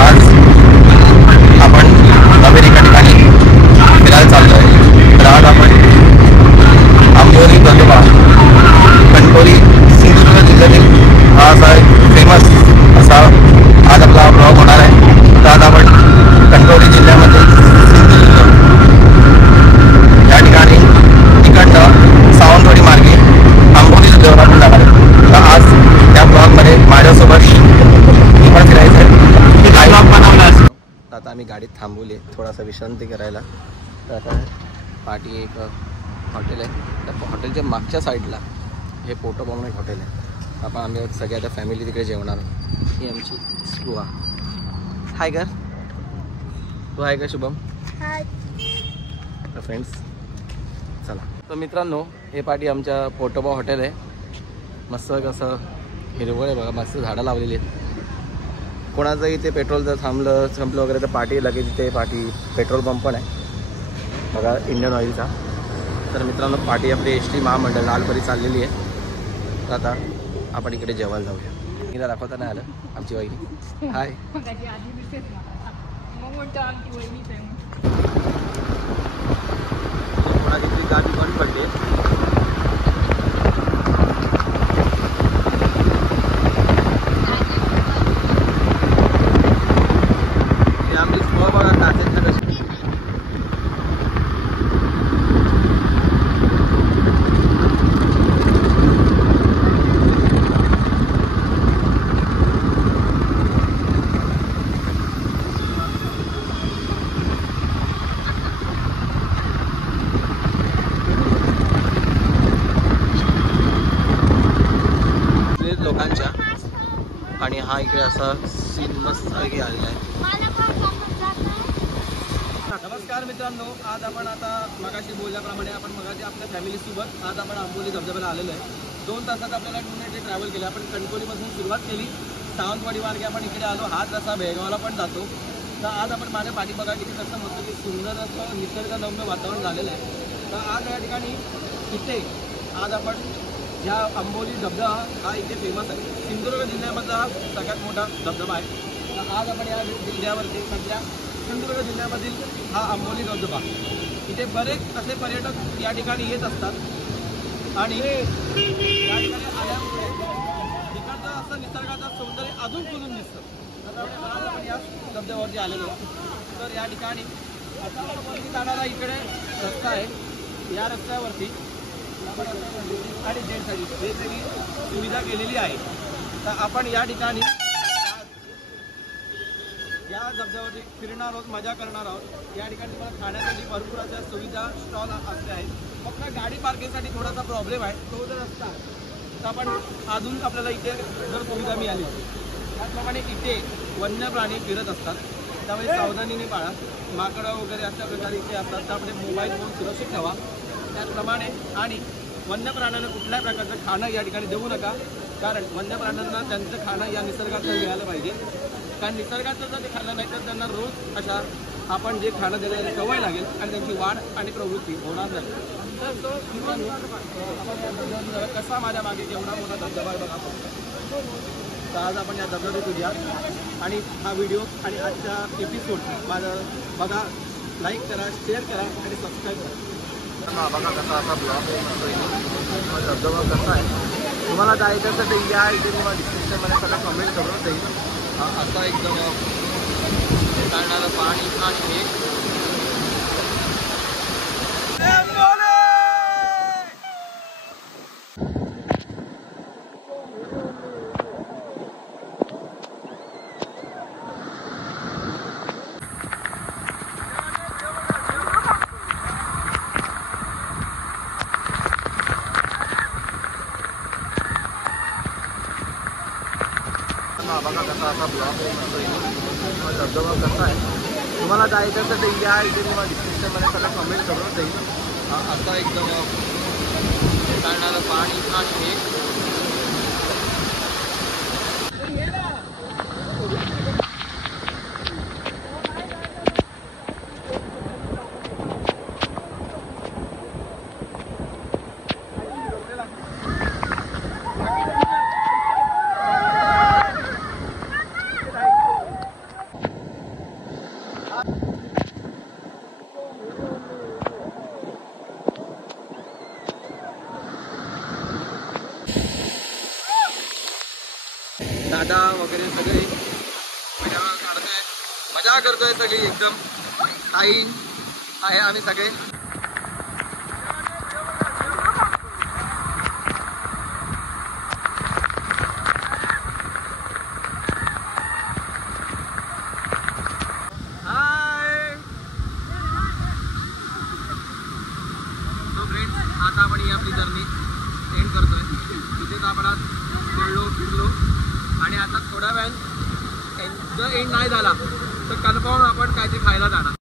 आज आपण अमेरिका ठिकाणी फिरायला चाललो आहे। तर आज आपण आंबोली धबधबा कणकवली सिंधुदुर्ग जिल्ह्यातील हा असा फेमस असा आज आपला ब्लॉग होणार आहे। तर आज आपण कणकवली जिल्ह्यामध्ये सिंधुदुर्ग या ठिकाणी तिकडनं सावंतवाडी मार्गे आंबोली धबधबा आपण जाणार आहे। तर आज त्या ब्लॉगमध्ये माझ्यासोबत पण फिरायचं आहे। ब्लॉग बनवला असतो। आता आम्ही गाडीत थांबवली थोडासा विश्रांती करायला। तर आता पाठी एक हॉटेल आहे। त्या हॉटेलच्या मागच्या साईडला हे पोटोबॉम्ब एक हॉटेल आहे। आपण आम्ही सगळ्या आता फॅमिली तिकडे जेवणार आहोत। ही आमची स्कुआ हाय कर तू आहे का शुभम? हाय तर फ्रेंड्स चला। तर मित्रांनो हे पाठी आमच्या पोटोबॉम्ब हॉटेल आहे। मस्त कसं हिरवळ आहे बघा, मस्त झाडं लावलेली आहेत। कोणाचं इथे पेट्रोल जर संपलं वगैरे तर पाठी लगेच इथे पाठी पेट्रोल पंप पण आहे बघा इंडियन ऑइलचा। तर मित्रांनो पाठी आपली एस.टी. महामंडळ लालपरी चाललेली आहे। तर आता आपण इकडे जेवायला जाऊया। हिला दाखवता नाही आलं आमची वहिनी हाय। कोणाची गाडी बंद पडली लोकांच्या। आणि हा इकडे असा सीन मस्त आलेला आहे। नमस्कार मित्रांनो, आज आपण आता मगाशी बोलल्याप्रमाणे आपण मगाशी आपल्या फॅमिलीसोबत आज आपण आंबोली धबधब्याला आलेलो आहे। 2 तासात आपल्याला 2 मिनिटे ट्रॅव्हल केले। आपण कणकवलीपासून सुरुवात केली, सावंतवाडी मार्गे आपण इकडे आलो। हाच रस्ता बेळगावला पण जातो। तर आज आपण माझ्या पाठी बघा किती कसं मस्त की सुंदर असं निसर्गरम्य वातावरण झालेलं आहे। तर आज या ठिकाणी इथे आज आपण ह्या आंबोली धबधबा हा इथे फेमस आहे। सिंधुदुर्ग जिल्ह्यामधला हा सगळ्यात मोठा धबधबा आहे। तर आज आपण या जिल्ह्यावरती सध्या सिंधुदुर्ग जिल्ह्यामधील हा आंबोली धबधबा इथे बरेच असे पर्यटक या ठिकाणी येत असतात। आणि या ठिकाणी आल्यामुळे तिकडचं असं निसर्गाचं सौंदर्य अजून खुलून दिसतं। त्यामुळे आज आपण या धबधब्यावरती आलेलो आहोत। तर या ठिकाणी आता वरती जाणारा इकडे रस्ता आहे। या रस्त्यावरती आणि जेंट्ससाठी वेगवेगळी सुविधा केलेली आहे। तर आपण या ठिकाणी या धबधब्यावरती फिरणार आहोत, मजा करणार आहोत। या ठिकाणी तुम्हाला खाण्यासाठी भरपूर अशा सुविधा स्टॉल असले आहेत। फक्त गाडी पार्किंगसाठी थोडासा प्रॉब्लेम आहे, तो जर असता तर आपण अजून आपल्याला इथे जर सुविधा मिळाली। त्याचप्रमाणे इथे वन्य प्राणी फिरत असतात, त्यामुळे सावधानीने पाळा। माकडं वगैरे अशा प्रकारे इथे असतात, त्यामुळे मोबाईल फोन सुरक्षित ठेवा। त्याचप्रमाणे आणि वन्य प्राण्यांना कुठल्याही प्रकारचं खाणं या ठिकाणी देऊ नका, कारण वन्य प्राण्यांना त्यांचं खाणं या निसर्गातून मिळालं पाहिजे। कारण निसर्गाचं जर ते खाल्लं नाही तर त्यांना रोज अशा आपण जे खाणं दिलेलं सवय लागेल आणि त्यांची वाढ आणि प्रवृत्ती होणार नाही। तर तो आपण कसा माझ्या मागे एवढा मोठा धबधबा बघा। तर आज आपण या धबधब्यात उद्या आणि हा व्हिडिओ आणि आजचा एपिसोड माझं बघा, लाईक करा, शेअर करा आणि सबस्क्राईब करा। बघा कसा असा ब्लॉग आहे, धबधबा कसा आहे। तुम्हाला जायचं असेल तर या इथे तुम्हाला डिस्क्रिप्शनमध्ये सगळं कमेंट करून देईल। असा एकदम चालणारं पाणी आणि बघा कसा असा ब्लॉग आहे, धबधबा कसा आहे। तुम्हाला जायचं असेल तर या इथे तुम्हाला डिस्क्रिप्शनमध्ये सगळं कमेंट करून देईल। असा एकदम चालणारं पाणी आणि दादा वगैरे सगळे व्हिडिओ काढतोय, मजा करतोय सगळी एकदम. आई आहे आम्ही सगळे. आता आपण ही आपली जर्नी एंड करतोय. तिथेच आपण आज फिरलो आणि आता थोड्या वेळ जर एंड नाही झाला तर कन्फर्म आपण काहीतरी खायला जाणार.